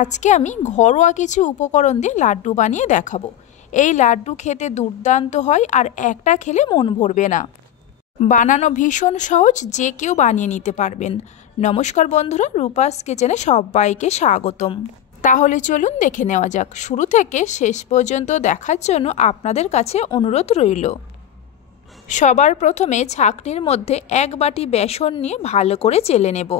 আজকে আমি ঘরোয়া কিছু উপকরণ দিয়ে লাড্ডু বানিয়ে দেখাবো। এই লাড্ডু খেতে দুর্দান্ত হয় আর একটা খেলে মন ভরবে না। বানানো ভীষণ সহজ, যে কেউ বানিয়ে নিতে পারবেন। নমস্কার বন্ধুরা, রূপাস কিচেনে সবাইকে স্বাগতম। তাহলে চলুন দেখে নেওয়া যাক। শুরু থেকে শেষ পর্যন্ত দেখার জন্য আপনাদের কাছে অনুরোধ রইল। সবার প্রথমে ছাঁকনির মধ্যে 1 বাটি বেসন নিয়ে ভালো করে চেলে নেব।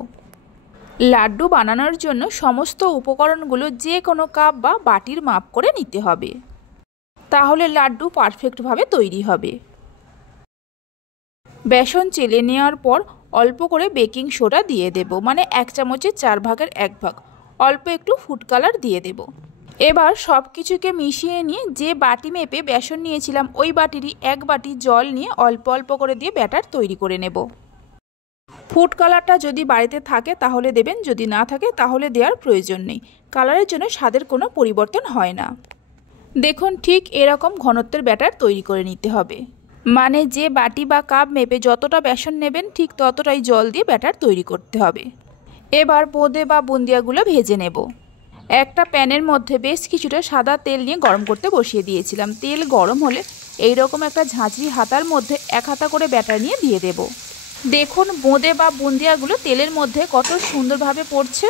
লাড্ডু বানানোর জন্য সমস্ত উপকরণগুলো যে কোনো কাপ বা বাটির মাপ করে নিতে হবে, তাহলে লাড্ডু পারফেক্টভাবে তৈরি হবে। বেসন চেলে নেওয়ার পর অল্প করে বেকিং সোডা দিয়ে দেব, মানে 1 চামচের 4 ভাগের 1 ভাগ। অল্প একটু ফুড কালার দিয়ে দেব। এবার সব কিছুকে মিশিয়ে নিয়ে যে বাটি মেপে বেসন নিয়েছিলাম ওই বাটিরই 1 বাটি জল নিয়ে অল্প অল্প করে দিয়ে ব্যাটার তৈরি করে নেব। ফুড কালারটা যদি বাড়িতে থাকে তাহলে দেবেন, যদি না থাকে তাহলে দেওয়ার প্রয়োজন নেই। কালারের জন্য স্বাদের কোনো পরিবর্তন হয় না। দেখুন, ঠিক এরকম ঘনত্বের ব্যাটার তৈরি করে নিতে হবে, মানে যে বাটি বা কাপ মেপে যতটা বেসন নেবেন ঠিক ততটাই জল দিয়ে ব্যাটার তৈরি করতে হবে। এবার বোঁদে বা বুন্দিয়াগুলো ভেজে নেব। একটা প্যানের মধ্যে বেশ কিছুটা সাদা তেল নিয়ে গরম করতে বসিয়ে দিয়েছিলাম। তেল গরম হলে এইরকম একটা ঝাঁঝরি হাতার মধ্যে 1 হাতা করে ব্যাটার নিয়ে দিয়ে দেব। দেখুন, বোঁদে বা বুন্দিয়াগুলো তেলের মধ্যে কত সুন্দরভাবে পড়ছে।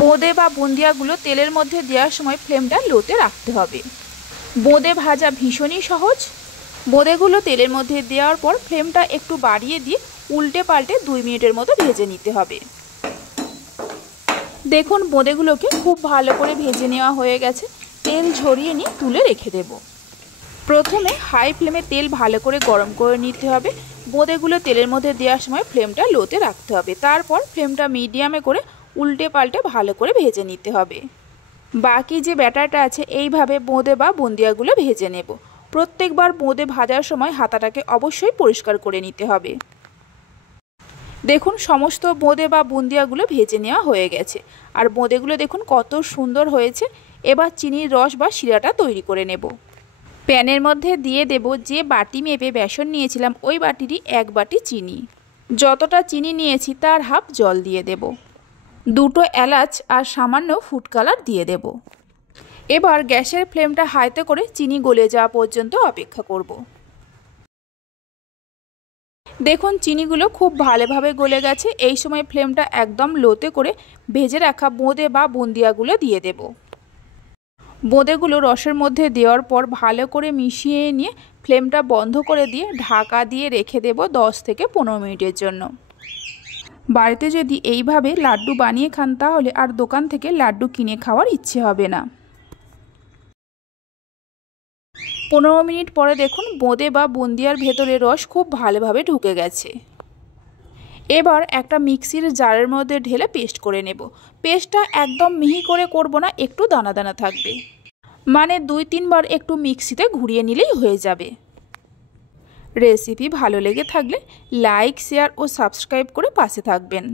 বোঁদে বা বুন্দিয়াগুলো তেলের মধ্যে দেওয়ার সময় ফ্লেমটা লোতে রাখতে হবে। বোঁদে ভাজা ভীষণই সহজ। বোঁদেগুলো তেলের মধ্যে দেওয়ার পর ফ্লেমটা একটু বাড়িয়ে দিয়ে উল্টে পাল্টে 2 মিনিটের মতো ভেজে নিতে হবে। দেখুন, বোঁদেগুলোকে খুব ভালো করে ভেজে নেওয়া হয়ে গেছে। তেল ঝরিয়ে নিয়ে তুলে রেখে দেব। প্রথমে হাই ফ্লেমে তেল ভালো করে গরম করে নিতে হবে। বোঁদেগুলো তেলের মধ্যে দেওয়ার সময় ফ্লেমটা লোতে রাখতে হবে। তারপর ফ্লেমটা মিডিয়ামে করে উল্টে পাল্টে ভালো করে ভেজে নিতে হবে। বাকি যে ব্যাটারটা আছে এইভাবে বোঁদে বা বুন্দিয়াগুলো ভেজে নেব। প্রত্যেকবার বোঁদে ভাজার সময় হাতাটাকে অবশ্যই পরিষ্কার করে নিতে হবে। দেখুন, সমস্ত বোঁদে বা বুন্দিয়াগুলো ভেজে নেওয়া হয়ে গেছে। আর বোঁদেগুলো দেখুন কত সুন্দর হয়েছে। এবার চিনির রস বা শিরাটা তৈরি করে নেব। প্যানের মধ্যে দিয়ে দেব যে বাটি মেপে বেসন নিয়েছিলাম ওই বাটিরই 1 বাটি চিনি। যতটা চিনি নিয়েছি তার হাফ জল দিয়ে দেব। 2টো এলাচ আর সামান্য ফুড কালার দিয়ে দেব। এবার গ্যাসের ফ্লেমটা হাইতে করে চিনি গলে যাওয়া পর্যন্ত অপেক্ষা করব। দেখুন, চিনিগুলো খুব ভালোভাবে গলে গেছে। এই সময় ফ্লেমটা একদম লোতে করে ভেজে রাখা বোঁদে বা বুন্দিয়াগুলো দিয়ে দেব। বোঁদেগুলো রসের মধ্যে দেওয়ার পর ভালো করে মিশিয়ে নিয়ে ফ্লেমটা বন্ধ করে দিয়ে ঢাকা দিয়ে রেখে দেব 10 থেকে 15 মিনিটের জন্য। বাড়িতে যদি এইভাবে লাড্ডু বানিয়ে খান তাহলে আর দোকান থেকে লাড্ডু কিনে খাওয়ার ইচ্ছে হবে না। 15 মিনিট পরে দেখুন বোঁদে বা বুন্দিয়ার ভেতরে রস খুব ভালোভাবে ঢুকে গেছে। এবার একটা মিক্সির জারের মধ্যে ঢেলে পেস্ট করে নেব। পেস্টটা একদম মিহি করে করব না, একটু দানা দানা থাকবে, মানে 2-3 বার একটু মিক্সিতে ঘুরিয়ে নিলেই হয়ে যাবে। রেসিপি ভালো লেগে থাকলে লাইক, শেয়ার ও সাবস্ক্রাইব করে পাশে থাকবেন।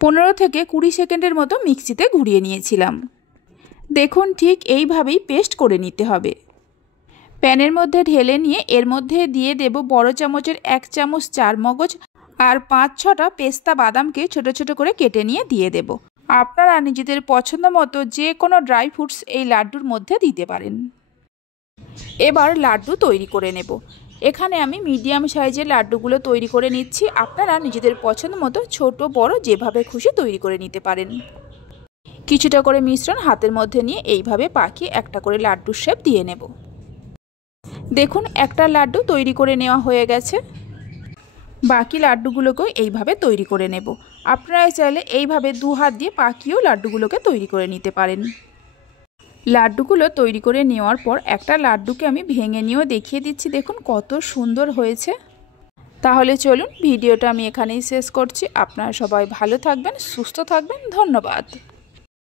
15 থেকে 20 সেকেন্ডের মতো মিক্সিতে ঘুরিয়ে নিয়েছিলাম। দেখুন, ঠিক এইভাবেই পেস্ট করে নিতে হবে। প্যানের মধ্যে ঢেলে নিয়ে এর মধ্যে দিয়ে দেব বড় চামচের 1 চামচ চারমগজ আর 5-6টা পেস্তা বাদামকে ছোট ছোট করে কেটে নিয়ে দিয়ে দেব। আপনারা নিজেদের পছন্দ মতো যে কোনো ড্রাই ফ্রুটস এই লাড্ডুর মধ্যে দিতে পারেন। এবার লাড্ডু তৈরি করে নেব। এখানে আমি মিডিয়াম সাইজের লাড্ডুগুলো তৈরি করে নিচ্ছি। আপনারা নিজেদের পছন্দ মতো ছোট বড় যেভাবে খুশি তৈরি করে নিতে পারেন। কিছুটা করে মিশ্রণ হাতের মধ্যে নিয়ে এইভাবে পাকিয়ে একটা করে লাড্ডুর শেপ দিয়ে নেব। দেখুন, একটা লাড্ডু তৈরি করে নেওয়া হয়ে গেছে। বাকি লাড্ডুগুলোকেও এইভাবে তৈরি করে নেব। আপনারা চাইলে এইভাবে 2 হাত দিয়ে পাকিয়েও লাড্ডুগুলোকে তৈরি করে নিতে পারেন। লাড্ডুগুলো তৈরি করে নেওয়ার পর একটা লাড্ডুকে আমি ভেঙে নিয়েও দেখিয়ে দিচ্ছি। দেখুন কত সুন্দর হয়েছে। তাহলে চলুন, ভিডিওটা আমি এখানেই শেষ করছি। আপনারা সবাই ভালো থাকবেন, সুস্থ থাকবেন। ধন্যবাদ।